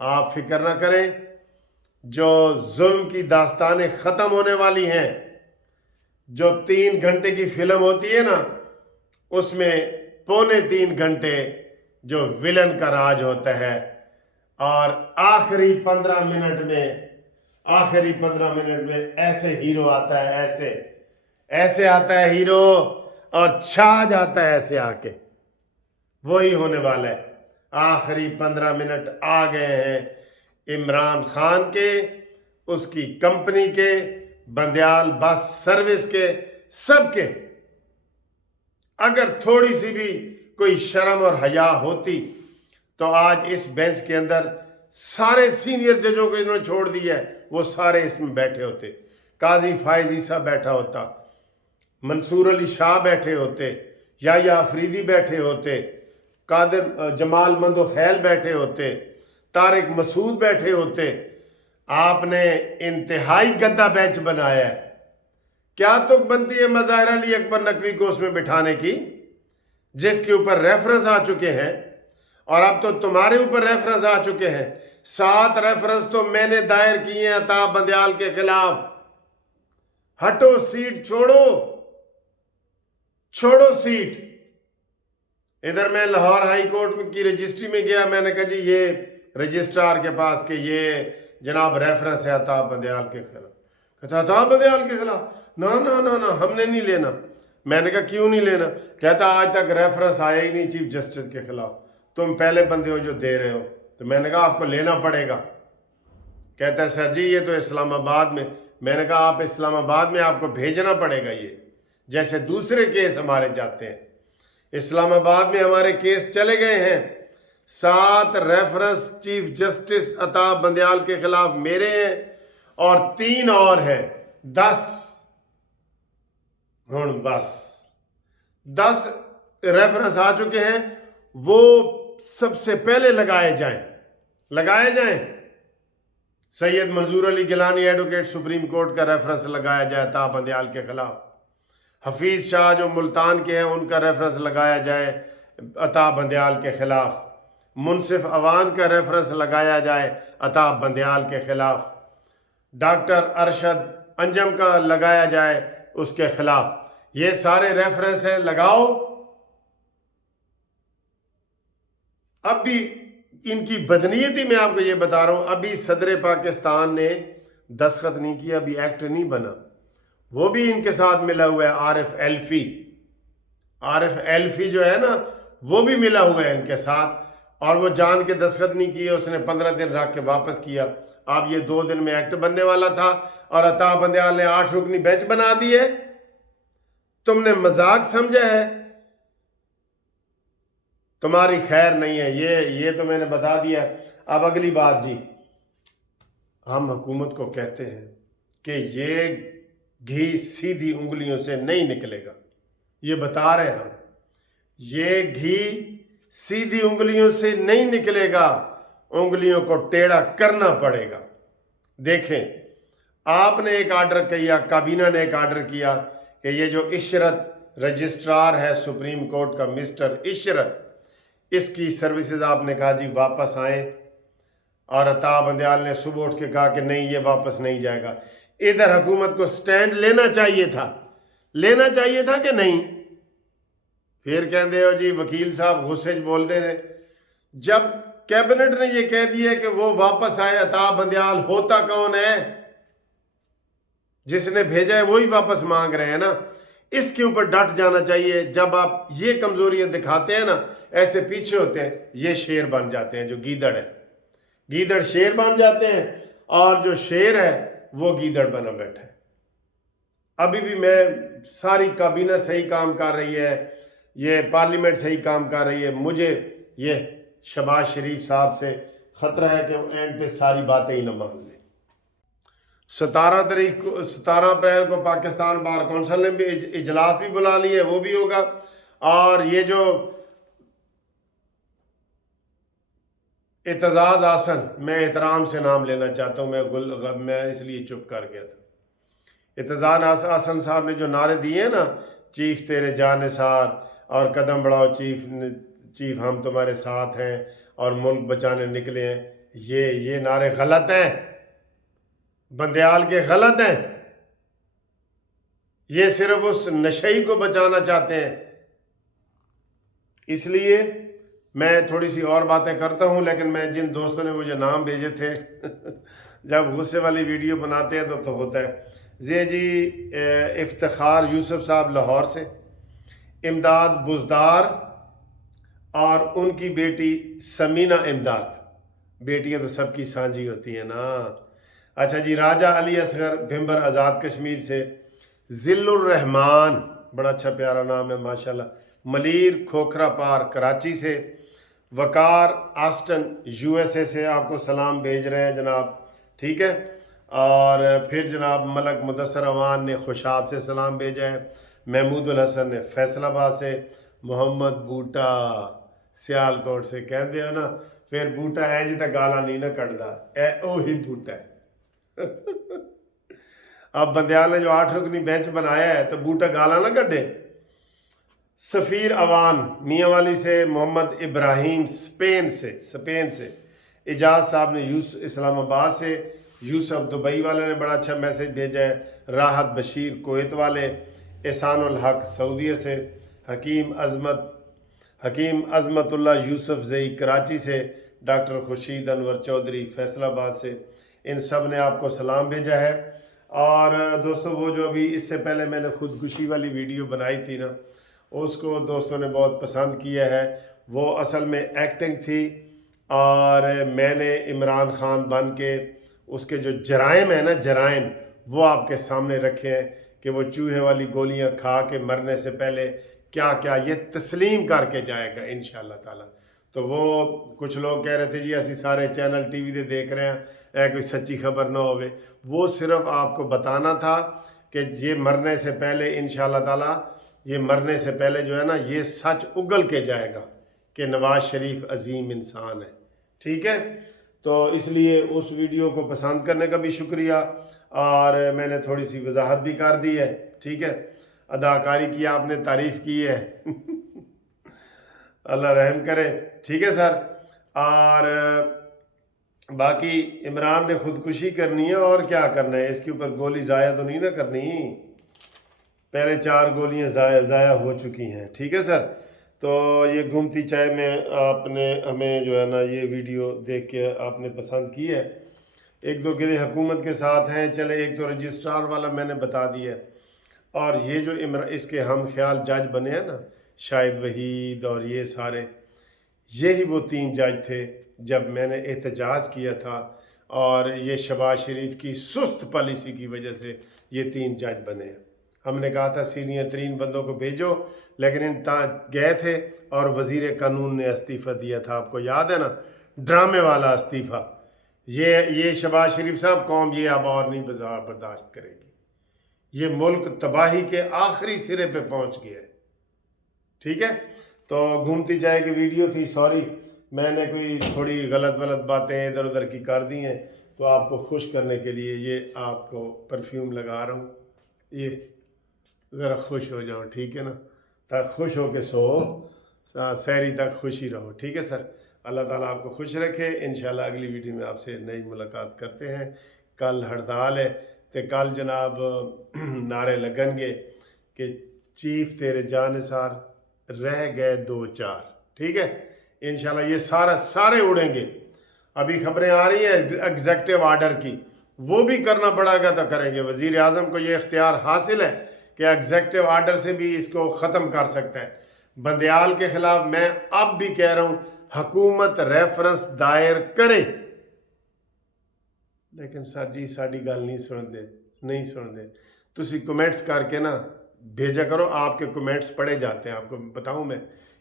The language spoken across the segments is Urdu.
آپ فکر نہ کریں، جو ظلم کی داستانیں ختم ہونے والی ہیں، جو 3 گھنٹے کی فلم ہوتی ہے نا، اس میں 3.25 گھنٹے جو ولن کا راج ہوتا ہے، اور آخری 15 منٹ میں ایسے ہیرو آتا ہے، ایسے آتا ہے ہیرو، اور چھا جاتا ہے ایسے آ کے. وہی ہونے والا ہے. آخری 15 منٹ آ گئے ہیں عمران خان کے، اس کی کمپنی کے، بندیال بس سروس کے، سب کے. اگر تھوڑی سی بھی کوئی شرم اور حیا ہوتی تو آج اس بینچ کے اندر سارے سینئر ججوں کو انہوں نے چھوڑ دیا ہے، وہ سارے اس میں بیٹھے ہوتے. قاضی فائز عیسیٰ بیٹھا ہوتا، منصور علی شاہ بیٹھے ہوتے، یحییٰ آفریدی بیٹھے ہوتے، قادر جمال مندو خیل بیٹھے ہوتے، طارق مسعود بیٹھے ہوتے. آپ نے انتہائی گندا بینچ بنایا ہے. کیا تک بنتی ہے مظاہر علی اکبر نقوی کو اس میں بٹھانے کی، جس کے اوپر ریفرنس آ چکے ہیں، اور اب تو تمہارے اوپر ریفرنس آ چکے ہیں. 7 ریفرنس تو میں نے دائر کیے ہیں عطا بندیال کے خلاف. ہٹو، سیٹ چھوڑو سیٹ. ادھر میں لاہور ہائی کورٹ کی رجسٹری میں گیا، میں نے کہا جی یہ رجسٹرار کے پاس کہ یہ جناب ریفرنس ہے عطا بندیال کے خلاف. کہتا عطا بندیال کے خلاف؟ نہ ہم نے نہیں لینا. میں نے کہا کیوں نہیں لینا؟ کہتا آج تک ریفرنس آیا ہی نہیں چیف جسٹس کے خلاف، تم پہلے بندے ہو جو دے رہے ہو. تو میں نے کہا آپ کو لینا پڑے گا. کہتا ہے سر جی یہ تو اسلام آباد میں. میں نے کہا آپ اسلام آباد میں آپ کو بھیجنا پڑے گا، یہ جیسے دوسرے کیس ہمارے جاتے ہیں. اسلام آباد میں ہمارے کیس چلے گئے ہیں. 7 ریفرنس چیف جسٹس عطا بندیال کے خلاف میرے ہیں، اور 3 اور ہیں. 10 بس 10 ریفرنس آ چکے ہیں. وہ سب سے پہلے لگائے جائیں. سید منظور علی گیلانی ایڈوکیٹ سپریم کورٹ کا ریفرنس لگایا جائے عطا بندیال کے خلاف. حفیظ شاہ جو ملتان کے ہیں ان کا ریفرنس لگایا جائے عطا بندیال کے خلاف. منصف اوان کا ریفرنس لگایا جائے عطا بندیال کے خلاف. ڈاکٹر ارشد انجم کا لگایا جائے اس کے خلاف. یہ سارے ریفرنس ہیں، لگاؤ. اب بھی ان کی بدنیتی میں آپ کو یہ بتا رہا ہوں، ابھی صدر پاکستان نے دستخط نہیں کیا، ابھی ایکٹ نہیں بنا. وہ بھی ان کے ساتھ ملا ہوا ہے. عارف ایلفی جو ہے نا، وہ بھی ملا ہوا ہے ان کے ساتھ، اور وہ جان کے دستخط نہیں کیے. اس نے 15 دن رکھ کے واپس کیا. اب یہ 2 دن میں ایکٹ بننے والا تھا، اور عطا بندیال نے 8 رکنی بینچ بنا دی ہے. تم نے مذاق سمجھا ہے، تمہاری خیر نہیں ہے. یہ تو میں نے بتا دیا. اب اگلی بات جی، ہم حکومت کو کہتے ہیں کہ یہ گھی سیدھی انگلیوں سے نہیں نکلے گا. یہ بتا رہے ہیں ہم، یہ گھی سیدھی انگلیوں سے نہیں نکلے گا، انگلیوں کو ٹیڑھا کرنا پڑے گا. دیکھیں، آپ نے ایک آرڈر کیا، کابینہ نے ایک آرڈر کیا کہ یہ جو عشرت رجسٹرار ہے سپریم کورٹ کا، مسٹر عشرت، اس کی سروسز آپ نے کہا جی واپس آئیں. اور عطا بندیال نے صبح اٹھ کے کہا کہ نہیں یہ واپس نہیں جائے گا. ادھر حکومت کو سٹینڈ لینا چاہیے تھا کہ نہیں؟ پھر کہندے ہو جی وکیل صاحب غصے بول دے رہے. جب کیبنٹ نے یہ کہہ دیا کہ وہ واپس آئے، عطا بندیال ہوتا کون ہے؟ جس نے بھیجا ہے وہی واپس مانگ رہے ہیں نا. اس کے اوپر ڈٹ جانا چاہیے. جب آپ یہ کمزوریاں دکھاتے ہیں نا، ایسے پیچھے ہوتے ہیں، یہ شیر بن جاتے ہیں. جو گیدڑ ہے، گیدڑ شیر بن جاتے ہیں، اور جو شیر ہے وہ گیدڑ بنا بیٹھا ہے. ابھی بھی میں ساری کابینہ صحیح کام کر رہی ہے، یہ پارلیمنٹ صحیح کام کر رہی ہے. مجھے یہ شہباز شریف صاحب سے خطرہ ہے کہ وہ اینڈ پہ ساری باتیں ہی نہ مان لیں. 17 اپریل کو پاکستان بار کونسل نے بھی اجلاس بھی بلا لی ہے، وہ بھی ہوگا. اور یہ جو اعتزاز احسن، میں احترام سے نام لینا چاہتا ہوں، میں اس لیے چپ کر گیا تھا. اعتزاز احسن صاحب نے جو نعرے دیے ہیں نا، چیف تیرے جانثار، اور قدم بڑھاؤ چیف، ہم تمہارے ساتھ ہیں، اور ملک بچانے نکلے ہیں، یہ نعرے غلط ہیں، بندیال کے غلط ہیں، یہ صرف اس نشئی کو بچانا چاہتے ہیں۔ اس لیے میں تھوڑی سی اور باتیں کرتا ہوں، لیکن میں جن دوستوں نے مجھے نام بھیجے تھے جب غصے والی ویڈیو بناتے ہیں تو ہوتا ہے جی افتخار یوسف صاحب لاہور سے، امداد بزدار اور ان کی بیٹی سمینہ امداد، بیٹیاں تو سب کی سانجھی ہوتی ہیں نا۔ اچھا جی، راجہ علی اصغر بھمبر آزاد کشمیر سے، ذل الرحمان بڑا اچھا پیارا نام ہے ماشاءاللہ، ملیر کھوکھرا پار کراچی سے، وقار آسٹن یو ایس اے سے آپ کو سلام بھیج رہے ہیں جناب، ٹھیک ہے۔ اور پھر جناب ملک مدثر اوان نے خوشاب سے سلام بھیجا ہے، محمود الحسن نے فیصل آباد سے، محمد بوٹا سیالکوٹ سے، کہتے ہیں نا پھر بوٹا ہے جی تو گالا نہیں نہ کٹدا، اے اوہی بوٹا ہے۔ اب بندیال نے جو 8 رکنی بینچ بنایا ہے تو بوٹا گالا نہ کٹے۔ سفیر اوان میاں والی سے، محمد ابراہیم سپین سے، اجاز صاحب نے اسلام آباد سے، یوسف دبئی والے نے بڑا اچھا میسج بھیجا ہے، راحت بشیر کویت والے، احسان الحق سعودیہ سے، حکیم عظمت اللہ یوسف زئی کراچی سے، ڈاکٹر خورشید انور چودھری فیصل آباد سے، ان سب نے آپ کو سلام بھیجا ہے۔ اور دوستو وہ جو ابھی اس سے پہلے میں نے خودکشی والی ویڈیو بنائی تھی نا، اس کو دوستوں نے بہت پسند کیا ہے، وہ اصل میں ایکٹنگ تھی، اور میں نے عمران خان بن کے اس کے جو جرائم ہیں نا، جرائم وہ آپ کے سامنے رکھے ہیں کہ وہ چوہے والی گولیاں کھا کے مرنے سے پہلے کیا کیا یہ تسلیم کر کے جائے گا انشاءاللہ تعالی۔ تو وہ کچھ لوگ کہہ رہے تھے جی اسی سارے چینل ٹی وی دے دیکھ رہے ہیں، اے کوئی سچی خبر نہ ہوئے، وہ صرف آپ کو بتانا تھا کہ یہ مرنے سے پہلے انشاءاللہ تعالی، یہ مرنے سے پہلے جو ہے نا یہ سچ اگل کے جائے گا کہ نواز شریف عظیم انسان ہے، ٹھیک ہے۔ تو اس لیے اس ویڈیو کو پسند کرنے کا بھی شکریہ، اور میں نے تھوڑی سی وضاحت بھی کر دی ہے، ٹھیک ہے، اداکاری کی آپ نے، تعریف کی ہے اللہ رحم کرے، ٹھیک ہے سر۔ اور باقی عمران نے خودکشی کرنی ہے اور کیا کرنا ہے، اس کے اوپر گولی ضائع تو نہیں نہ کرنی، پہلے 4 گولیاں ضائع ہو چکی ہیں، ٹھیک ہے سر۔ تو یہ گھومتی چائے میں آپ نے ہمیں جو ہے نا یہ ویڈیو دیکھ کے آپ نے پسند کی ہے، 1-2 گرے حکومت کے ساتھ ہیں، چلے ایک تو رجسٹرار والا میں نے بتا دیا ہے، اور یہ جو اس کے ہم خیال جج بنے ہیں نا، شاہد وحید اور یہ سارے، یہی وہ 3 جج تھے جب میں نے احتجاج کیا تھا، اور یہ شہباز شریف کی سست پالیسی کی وجہ سے یہ 3 جج بنے ہیں۔ ہم نے کہا تھا سینئر ترین بندوں کو بھیجو، لیکن ان گئے تھے اور وزیر قانون نے استعفیٰ دیا تھا، آپ کو یاد ہے نا، ڈرامے والا استعفیٰ۔ یہ شہباز شریف صاحب قوم یہ اب اور نہیں برداشت کرے گی، یہ ملک تباہی کے آخری سرے پہ پہنچ گیا ہے، ٹھیک ہے۔ تو گھومتی چائے کی ویڈیو تھی، سوری میں نے کوئی تھوڑی غلط باتیں ادھر ادھر کی کر دی ہیں، تو آپ کو خوش کرنے کے لیے یہ آپ کو پرفیوم لگا رہا ہوں، یہ ذرا خوش ہو جاؤ، ٹھیک ہے نا، تک خوش ہو کے سو، سحری تک خوش ہی رہو، ٹھیک ہے سر۔ اللہ تعالیٰ آپ کو خوش رکھے، انشاءاللہ اگلی ویڈیو میں آپ سے نئی ملاقات کرتے ہیں۔ کل ہڑتال ہے تو کل جناب نعرے لگن گے کہ چیف تیرے جانثار رہ گئے 2-4، ٹھیک ہے، انشاءاللہ یہ سارے اڑیں گے۔ ابھی خبریں آ رہی ہیں ایگزیکٹو آرڈر کی، وہ بھی کرنا پڑا گا تو کریں گے، وزیر اعظم کو یہ اختیار حاصل ہے کہ ایگزیکٹو آرڈر سے بھی اس کو ختم کر سکتا ہے۔ بندیال کے خلاف میں اب بھی کہہ رہا ہوں حکومت ریفرنس دائر کرے، لیکن سر جی ساڑی گل نہیں سن دے، تسی کومنٹس کر کے نا بھیجا کرو، آپ کے کومنٹس پڑھے جاتے ہیں۔ آپ کو بتاؤں میں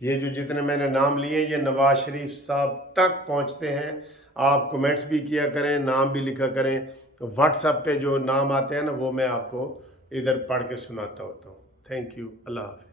یہ جو جتنے میں نے نام لیے یہ نواز شریف صاحب تک پہنچتے ہیں، آپ کومنٹس بھی کیا کریں، نام بھی لکھا کریں، واٹس ایپ پہ جو نام آتے ہیں نا وہ میں آپ کو ادھر پڑھ کے سناتا ہوتا ہوں۔ تھینک یو، اللہ حافظ۔